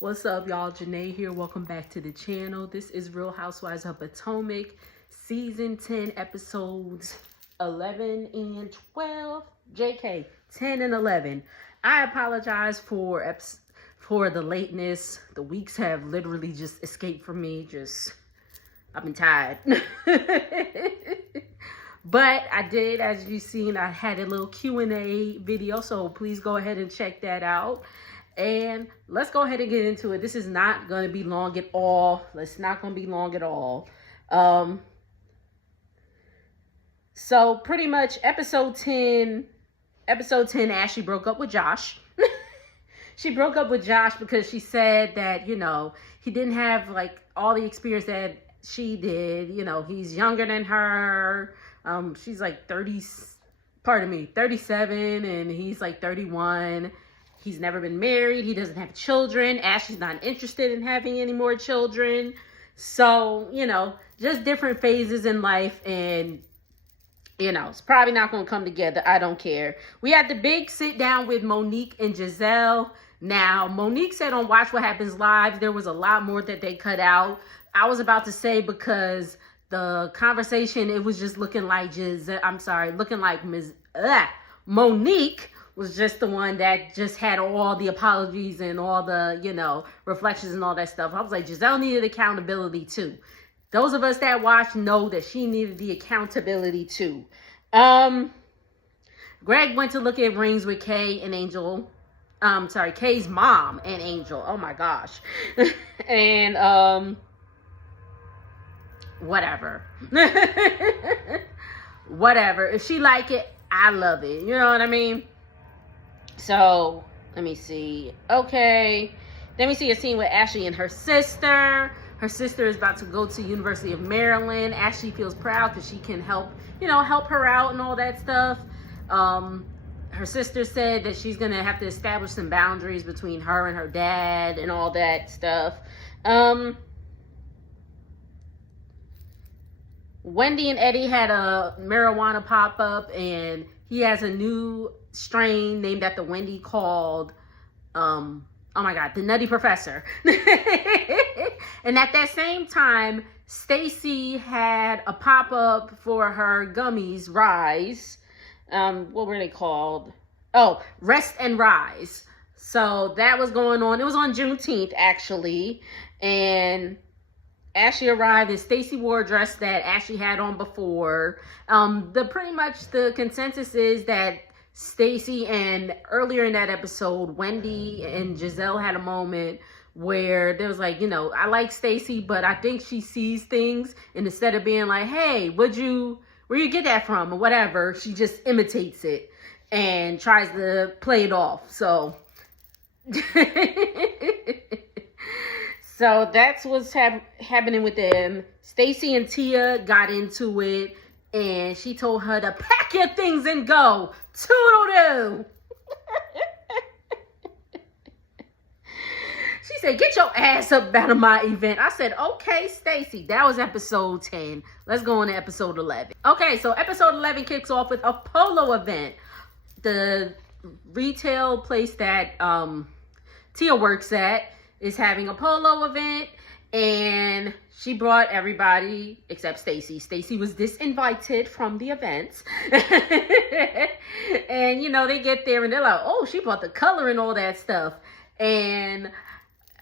What's up, y'all? Janae here. Welcome back to the channel. This is Real Housewives of Potomac, Season 10, Episodes 11 and 12. JK, 10 and 11. I apologize for the lateness. The weeks have literally just escaped from me. I've been tired. But I did, as you've seen, I had a little Q&A video, so please go ahead and check that out. And let's go ahead and get into it. This is not going to be long at all. It's not going to be long at all. So pretty much episode 10, Ashley broke up with Josh. She broke up with Josh because she said that, he didn't have like all the experience that she did. He's younger than her. She's like 37, and he's like 31. He's never been married. He doesn't have children. Ashley's not interested in having any more children. So, just different phases in life, and it's probably not going to come together. I don't care. We had the big sit down with Monique and Giselle. Now, Monique said on Watch What Happens Live, there was a lot more that they cut out. I was about to say, because the conversation, it was just looking like Monique was just the one that just had all the apologies and all the, reflections and all that stuff. I was like, Giselle needed accountability too. Those of us that watch know that she needed the accountability too. Greg went to look at rings with Kay and Angel. Kay's mom and Angel. Oh my gosh. And, whatever. Whatever. If she like it, I love it. You know what I mean? So, let me see. Okay. Let me see a scene with Ashley and her sister. Her sister is about to go to University of Maryland. Ashley feels proud because she can help her out and all that stuff. Her sister said that she's going to have to establish some boundaries between her and her dad and all that stuff. Wendy and Eddie had a marijuana pop-up, and he has a new strain named after Wendy called, oh my God, the Nutty Professor. And at that same time, Stacy had a pop-up for her gummies, Rise. What were they called? Oh, Rest and Rise. So that was going on. It was on Juneteenth, actually. And Ashley arrived, and Stacy wore a dress that Ashley had on before. Pretty much the consensus is that Stacy, and earlier in that episode, Wendy and Giselle had a moment where there was like, I like Stacy, but I think she sees things, and instead of being like, hey, where you get that from, or whatever, she just imitates it and tries to play it off. So So that's what's happening with them. Stacy and Tia got into it, and she told her to pack your things and go. Toodle-doo. She said, get your ass up out of my event. I said, okay, Stacy. That was episode 10. Let's go on to episode 11. Okay, so episode 11 kicks off with a polo event. The retail place that Tia works at is having a polo event, and she brought everybody except Stacy. Stacy was disinvited from the event. And, they get there and they're like, oh, she brought the color and all that stuff. And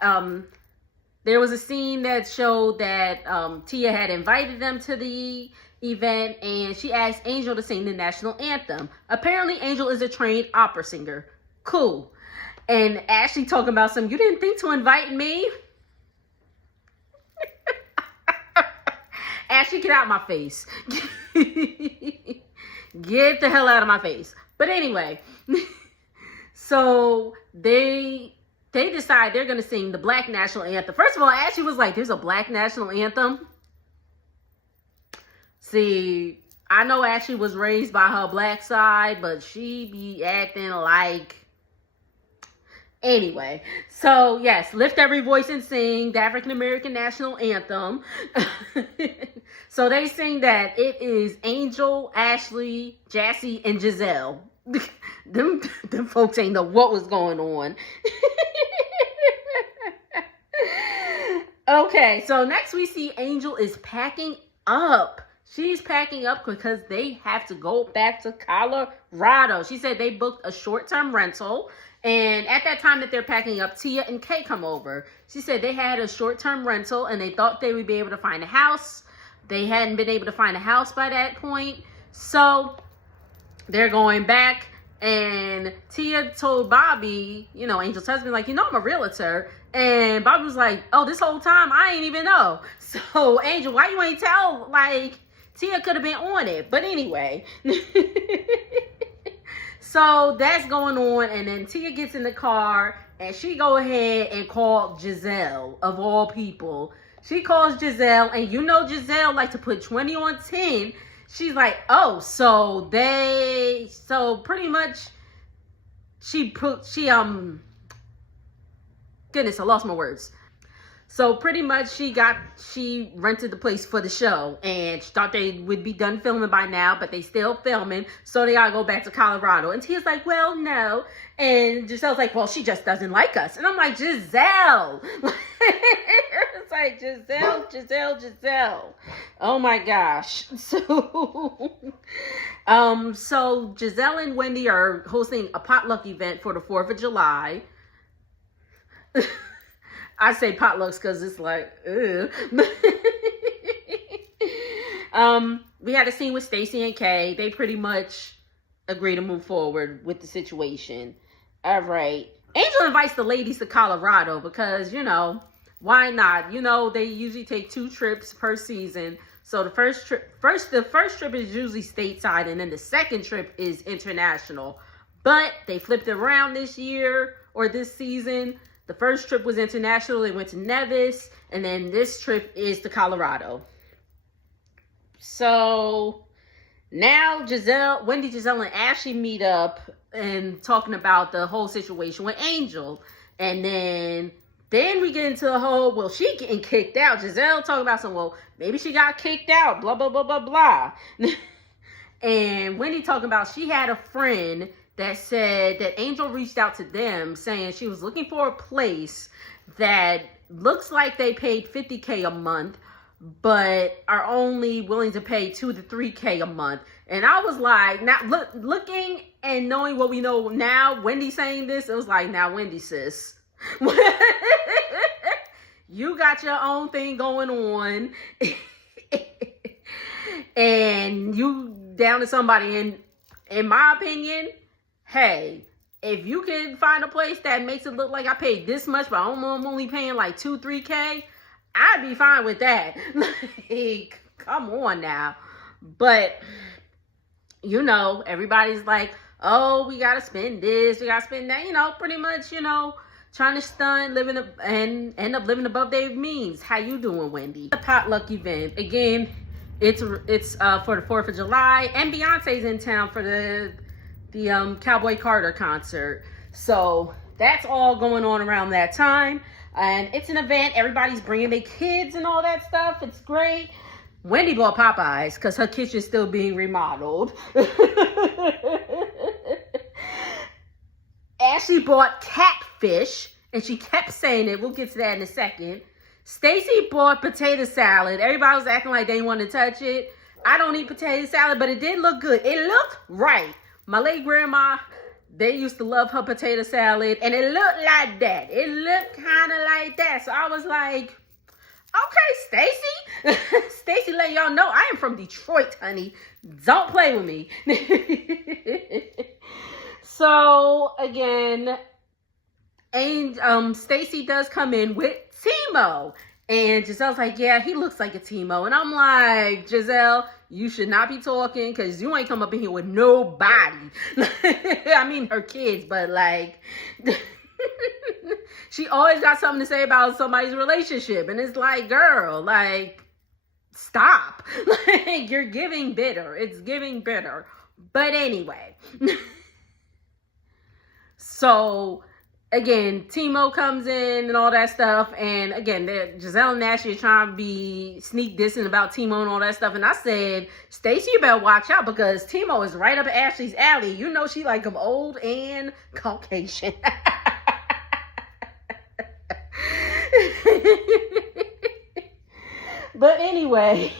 there was a scene that showed that Tia had invited them to the event, and she asked Angel to sing the national anthem. Apparently, Angel is a trained opera singer. Cool. And Ashley talking about you didn't think to invite me? Ashley, get out my face. Get the hell out of my face. But anyway, so they decide they're going to sing the Black National Anthem. First of all, Ashley was like, there's a Black National Anthem? See, I know Ashley was raised by her black side, but she be acting like... Anyway, so yes, lift every voice and sing the African American National Anthem. So they sing that. It is Angel, Ashley, Jassy, and Giselle. them folks ain't know what was going on. Okay, so next we see Angel is packing up. She's packing up because they have to go back to Colorado. She said they booked a short-term rental. And at that time that they're packing up, Tia and Kay come over. She said they had a short-term rental and they thought they would be able to find a house. They hadn't been able to find a house by that point. So they're going back. And Tia told Bobby, you know, Angel's husband, like, you know, I'm a realtor. And Bobby was like, oh, this whole time I ain't even know. So Angel, why you ain't tell? Like, Tia could have been on it. But anyway. So that's going on. And then Tia gets in the car and she go ahead and call Giselle, of all people. She calls Giselle, and you know Giselle like to put 20 on 10. She's like, oh, so pretty much goodness, I lost my words. So pretty much she rented the place for the show, and she thought they would be done filming by now, but they still filming, so they gotta go back to Colorado. And Tia's like, well, no. And Giselle's like, well, she just doesn't like us. And I'm like, Giselle. It's like, Giselle. Oh my gosh. So Giselle and Wendy are hosting a potluck event for the 4th of July. I say potlucks because it's like, ugh. We had a scene with Stacy and Kay. They pretty much agree to move forward with the situation. All right. Angel invites the ladies to Colorado because, you know, why not? You know, they usually take 2 trips per season. So the first trip is usually stateside, and then the second trip is international. But they flipped it around this year or this season. The first trip was international. They went to Nevis, and then this trip is to Colorado. So now Wendy, Giselle, and Ashley meet up and talking about the whole situation with Angel. And then we get into the whole, well, she getting kicked out. Giselle talking about some, well, maybe she got kicked out, blah, blah, blah, blah, blah. And Wendy talking about she had a friend that said that Angel reached out to them saying she was looking for a place that looks like they paid $50K a month, but are only willing to pay $2 to $3K a month. And I was like, now looking and knowing what we know now, Wendy saying this, it was like, now Wendy, sis, you got your own thing going on and you down to somebody. And in my opinion, hey, if you can find a place that makes it look like I paid this much, but I'm only paying like 2, 3K, I'd be fine with that. Like, come on now. But, you know, everybody's like, oh, we got to spend this, we got to spend that, you know, pretty much, you know, trying to stunt, and end up living above their means. How you doing, Wendy? The potluck event. Again, it's for the 4th of July, and Beyonce's in town for the Cowboy Carter concert. So that's all going on around that time. And it's an event. Everybody's bringing their kids and all that stuff. It's great. Wendy bought Popeyes because her kitchen's still being remodeled. Ashley bought catfish, and she kept saying it. We'll get to that in a second. Stacy bought potato salad. Everybody was acting like they didn't want to touch it. I don't eat potato salad, but it did look good. It looked right. My late grandma, they used to love her potato salad, and it looked like that. It looked kind of like that. So I was like, okay, Stacy. Stacy letting y'all know I am from Detroit, honey. Don't play with me. So again, and Stacy does come in with Timo. And Giselle's like, yeah, he looks like a Timo. And I'm like, Giselle, you should not be talking because you ain't come up in here with nobody. I mean, her kids, but like, she always got something to say about somebody's relationship. And it's like, girl, like, stop. Like, you're giving bitter. It's giving bitter. But anyway. So again, Timo comes in and all that stuff. And again, Giselle and Ashley are trying to be sneak dissing about Timo and all that stuff. And I said, Stacey, you better watch out because Timo is right up Ashley's alley. You know she like him old and Caucasian. But anyway,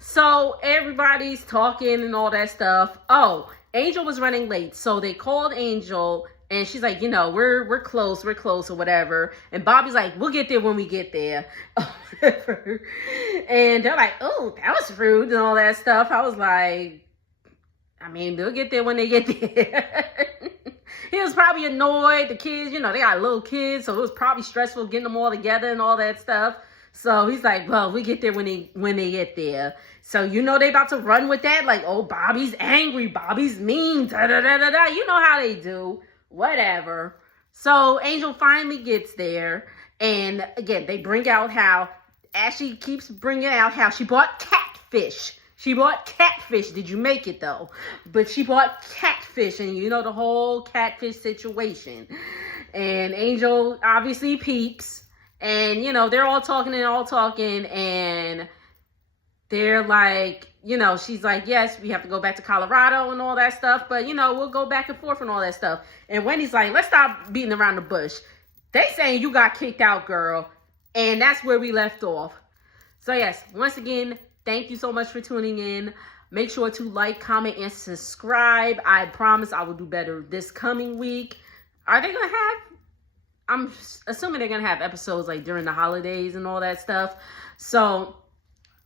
so everybody's talking and all that stuff. Oh, Angel was running late, so they called Angel, and she's like, we're close, or whatever. And Bobby's like, we'll get there when we get there, or whatever. And they're like, oh, that was rude and all that stuff. I was like, I mean, they'll get there when they get there. He was probably annoyed. The kids, they got little kids, so it was probably stressful getting them all together and all that stuff. So he's like, well, we get there when they get there. So they about to run with that, like, oh, Bobby's angry, Bobby's mean, da da da da da. You know how they do. Whatever. So Angel finally gets there, and again, they bring out how Ashley keeps bringing out how she bought catfish. She bought catfish. Did you make it, though? But she bought catfish, and the whole catfish situation. And Angel obviously peeps, and, they're all talking, and they're like, she's like, yes, we have to go back to Colorado and all that stuff, but, we'll go back and forth and all that stuff. And Wendy's like, let's stop beating around the bush. They saying you got kicked out, girl. And that's where we left off. So, yes, once again, thank you so much for tuning in. Make sure to like, comment, and subscribe. I promise I will do better this coming week. Are they going to have... I'm assuming they're going to have episodes like during the holidays and all that stuff. So,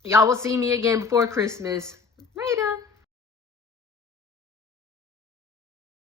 y'all will see me again before Christmas. Later.